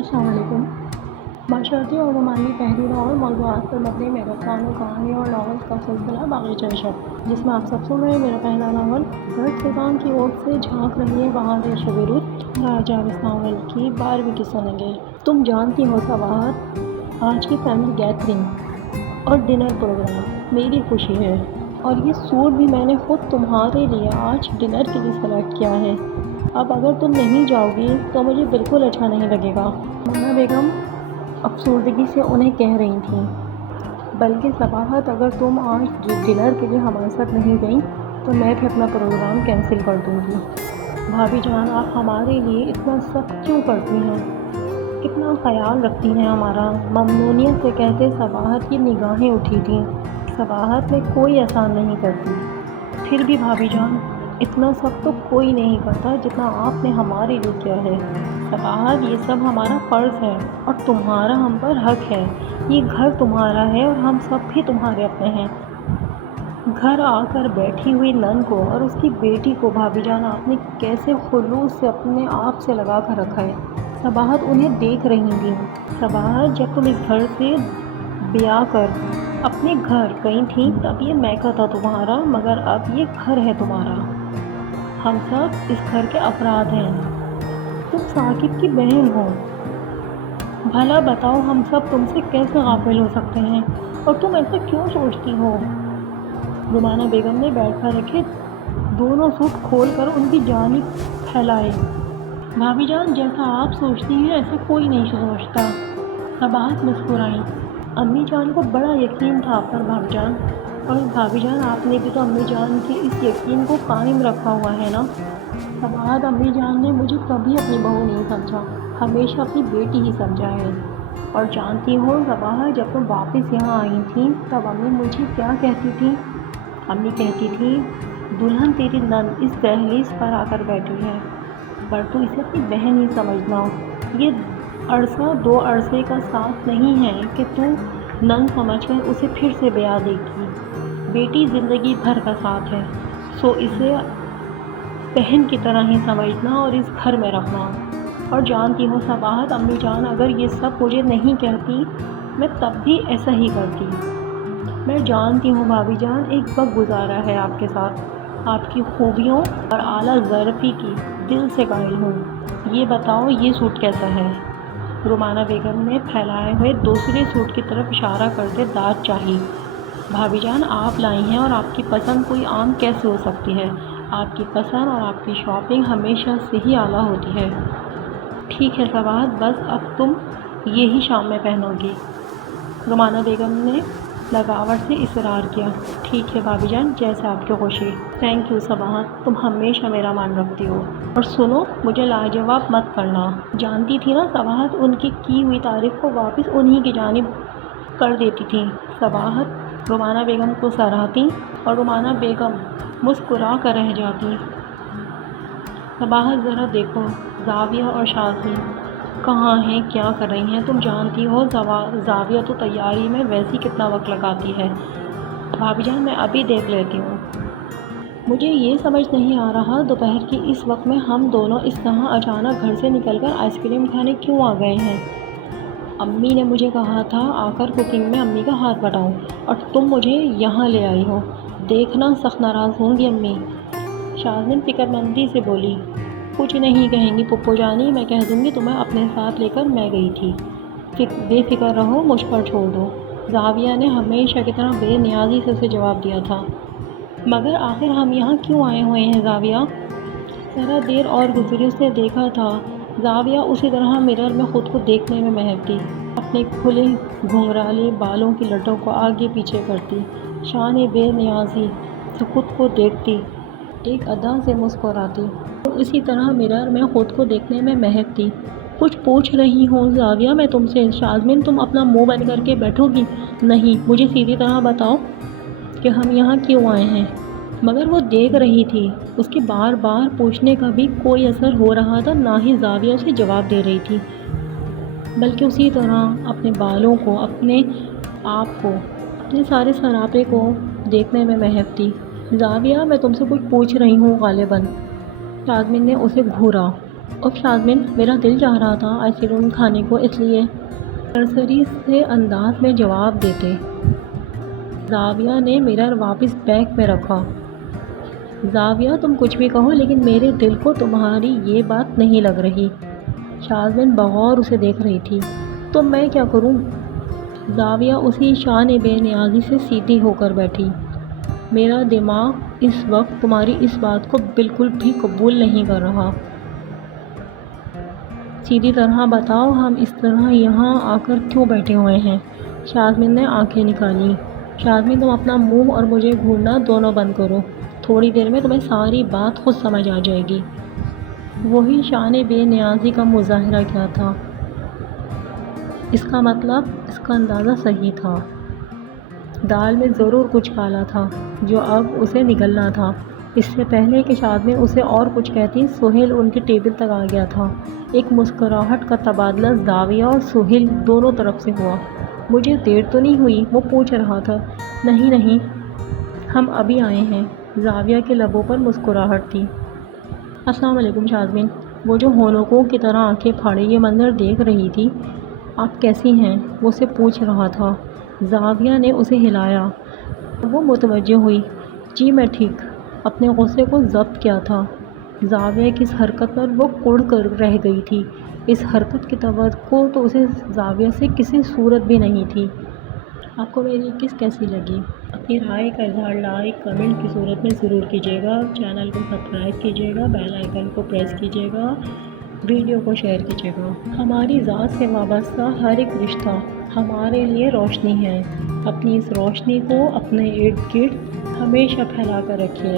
अस्सलाम वालेकुम। माशरती और रोमानी तहरीरों और मौज़ूआत पर मबनी मेरे कहानी और नॉवेल्स का सिलसिला बाग़ीचा शब, जिसमें आप सब सुन रहे हैं मेरा पहला नावल गर्द फिज़ां की ओर से झाँक रही है बहार शब रुत। आज आप इस नावल की 12वीं किस्त सुनेंगे। तुम जानती हो सबाहत, आज की फैमिली गैदरिंग और डिनर प्रोग्राम मेरी खुशी है, और ये सूट भी मैंने खुद तुम्हारे लिए आज डिनर के लिए सेलेक्ट किया है। अब अगर तुम नहीं जाओगी तो मुझे बिल्कुल अच्छा नहीं लगेगा। मुन्ना बेगम अफसरदगी से उन्हें कह रही थी। बल्कि सबाहत, अगर तुम आज डिनर के लिए हमारे साथ नहीं गई तो मैं भी अपना प्रोग्राम कैंसिल कर दूँगी। भाभी जान, आप हमारे लिए इतना सब क्यों करती हैं, कितना ख्याल रखती हैं हमारा। ममनूनियत से कहते सबाहत की निगाहें उठी थीं। सबाहत में कोई एहसान नहीं करती। फिर भी भाभी जान, इतना सब तो कोई नहीं करता जितना आपने हमारे लिए किया है। सबाहत, ये सब हमारा फ़र्ज़ है और तुम्हारा हम पर हक है। ये घर तुम्हारा है और हम सब भी तुम्हारे अपने हैं। घर आकर बैठी हुई नन को और उसकी बेटी को भाभी जान आपने कैसे खुलूस से अपने आप से लगा कर रखा है। सबाहत उन्हें देख रही थी। सबाहत, जब तुम इस घर से ब्याह कर अपने घर गई थी तब ये मैका था तुम्हारा, मगर अब ये घर है तुम्हारा। हम सब इस घर के अफराद हैं। तुम साकिब की बहन हो। भला बताओ, हम सब तुमसे कैसे गाफिल हो सकते हैं, और तुम ऐसा क्यों सोचती हो? रुमाना बेगम ने बैठ कर रखे दोनों सूट खोल कर उनकी जानिब फैलाए। भाभी जान, जैसा आप सोचती हैं ऐसा कोई नहीं सोचता। सबाहत मुस्कुराई। अम्मी जान को बड़ा यकीन था आप पर भाभी जान, और भाभी जान आपने भी तो अम्मी जान के इस यकीन को कायम रखा हुआ है ना। सबाहत, अम्मी जान ने मुझे कभी अपनी बहू नहीं समझा, हमेशा अपनी बेटी ही समझा है। और जानती हो सबाहत, जब तुम वापस यहाँ आई थी तब अम्मी मुझे क्या कहती थी? अम्मी कहती थी, दुल्हन तेरी नन इस दहलीज पर आकर बैठी है, पर तू इसे अपनी बहन ही समझना। ये अरसा दो अरसे का साथ नहीं है कि तू नन समझकर उसे फिर से ब्याह देगी। बेटी ज़िंदगी भर का साथ है, सो इसे बहन की तरह ही समझना और इस घर में रखना। और जानती हो सबाहत, अम्मी जान अगर ये सब मुझे नहीं कहती मैं तब भी ऐसा ही करती। मैं जानती हूँ भाभी जान, एक वक्त गुजारा है आपके साथ, आपकी खूबियों और आला ज़रफ़ी की दिल से कायल हूँ। ये बताओ, ये सूट कैसा है? रुमाना बेगम ने फैलाए हुए दूसरे सूट की तरफ इशारा करते दाद चाही। भाभी जान, आप लाई हैं और आपकी पसंद कोई आम कैसे हो सकती है? आपकी पसंद और आपकी शॉपिंग हमेशा से ही आला होती है। ठीक है सबाहत, बस अब तुम ये ही शाम में पहनोगी। रुमाना बेगम ने लगावट से इसरार किया। ठीक है भाभी जान, जैसे आपकी खुशी। थैंक यू सबाहत, तुम हमेशा मेरा मान रखती हो। और सुनो, मुझे लाजवाब मत करना। जानती थी ना सबाहत, उनकी की हुई तारीफ़ को वापस उन्हीं की जानिब कर देती थी। सबाहत रुमाना बेगम को सराहती और रुमाना बेगम मुस्कुरा कर रह जाती। सबाहत, ज़रा देखो, ज़ाविया और शाज़मीन कहाँ हैं, क्या कर रही हैं? तुम जानती हो ज़ाविया तो तैयारी में वैसे कितना वक्त लगाती है। भाभी जान, मैं अभी देख लेती हूँ। मुझे ये समझ नहीं आ रहा दोपहर की इस वक्त में हम दोनों इस तरह अचानक घर से निकलकर आइसक्रीम खाने क्यों आ गए हैं। अम्मी ने मुझे कहा था आकर कुकिंग में अम्मी का हाथ बटाऊं, और तुम मुझे यहाँ ले आई हो। देखना सख्त नाराज़ होंगी अम्मी। शाज़मीन फ़िक्रमंदी से बोली। कुछ नहीं कहेंगी पुप्पो जानी, मैं कह दूँगी तुम्हें अपने साथ लेकर मैं गई थी। बेफिक्र रहो, मुझ पर छोड़ दो। ज़ाविया ने हमेशा की तरह बेनियाजी से उसे जवाब दिया था। मगर आखिर हम यहाँ क्यों आए हुए हैं ज़ाविया? ज़रा देर और गुजरी, उसने देखा था ज़ाविया उसी तरह मिरर में ख़ुद को देखने में महकती, अपने खुले घुंघराले बालों की लटों को आगे पीछे करती, शान बेनियाज़ी से ख़ुद को देखती, एक अदा से मुस्कुराती, तो इसी तरह मिरर में ख़ुद को देखने में महकती। कुछ पूछ रही हूँ ज़ाविया मैं तुमसे। शाज़मीन, तुम अपना मुँह बंद करके बैठोगी? नहीं, मुझे सीधी तरह बताओ कि हम यहाँ क्यों आए हैं। मगर वो देख रही थी, उसके बार बार पूछने का भी कोई असर हो रहा था, ना ही ज़ाविया उसे जवाब दे रही थी, बल्कि उसी तरह अपने बालों को, अपने आप को, अपने सारे सरापे को देखने में महकती। ज़ाविया, मैं तुमसे कुछ पूछ रही हूँ गालिबन। शाज़मीन ने उसे घूरा। اب شازمین، میرا دل چاہ رہا تھا آئس کریم کھانے کو، اس لیے سرسری سے انداز میں جواب دیتے زاویہ نے مرر واپس بیگ میں رکھا۔ زاویہ، تم کچھ بھی کہو لیکن میرے دل کو تمہاری یہ بات نہیں لگ رہی۔ شازمین بغور اسے دیکھ رہی تھی۔ تو میں کیا کروں؟ زاویہ اسی شان بے نیازی سے سیدھی ہو کر بیٹھی۔ میرا دماغ اس وقت تمہاری اس بات کو بالکل بھی قبول نہیں کر رہا۔ سیدھی طرح بتاؤ، ہم اس طرح یہاں آ کر کیوں بیٹھے ہوئے ہیں؟ شازمین نے آنکھیں نکالی۔ شازمین، تم اپنا منہ اور مجھے گھورنا دونوں بند کرو۔ تھوڑی دیر میں تمہیں ساری بات خود سمجھ آ جائے گی۔ وہی شان بے نیازی کا مظاہرہ کیا تھا؟ اس کا مطلب، اس کا اندازہ صحیح تھا۔ دال میں ضرور کچھ کالا تھا جو اب اسے نگلنا تھا۔ اس سے پہلے کہ شازمین اسے اور کچھ کہتی، سہیل ان کی ٹیبل تک آ گیا تھا۔ ایک مسکراہٹ کا تبادلہ زاویہ اور سہیل دونوں طرف سے ہوا۔ مجھے دیر تو نہیں ہوئی؟ وہ پوچھ رہا تھا۔ نہیں نہیں، ہم ابھی آئے ہیں۔ زاویہ کے لبوں پر مسکراہٹ تھی۔ السلام علیکم شازمین۔ وہ جو ہونکوں کی طرح آنکھیں پھاڑے یہ منظر دیکھ رہی تھی۔ آپ کیسی ہیں؟ وہ اسے پوچھ رہا تھا۔ زاویہ نے اسے ہلایا۔ وہ متوجہ ہوئی۔ جی میں ٹھیک۔ اپنے غصے کو ضبط کیا تھا۔ زاویہ کی اس حرکت پر وہ کڑ کر رہ گئی تھی۔ اس حرکت کی توقع تو اسے زاویہ سے کسی صورت بھی نہیں تھی۔ آپ کو میری کس کیسی لگی؟ اپنی رائے کا اظہار لائک، کمنٹ کی صورت میں ضرور کیجیے گا۔ چینل کو سبسکرائب کیجیے گا، بیل آئیکن کو پریس کیجیے گا، ویڈیو کو شیئر کیجیے گا۔ ہماری ذات سے وابستہ ہر ایک رشتہ ہمارے لیے روشنی ہے۔ اپنی اس روشنی کو اپنے ارد گرد ہمیشہ پھیلا کر رکھیے۔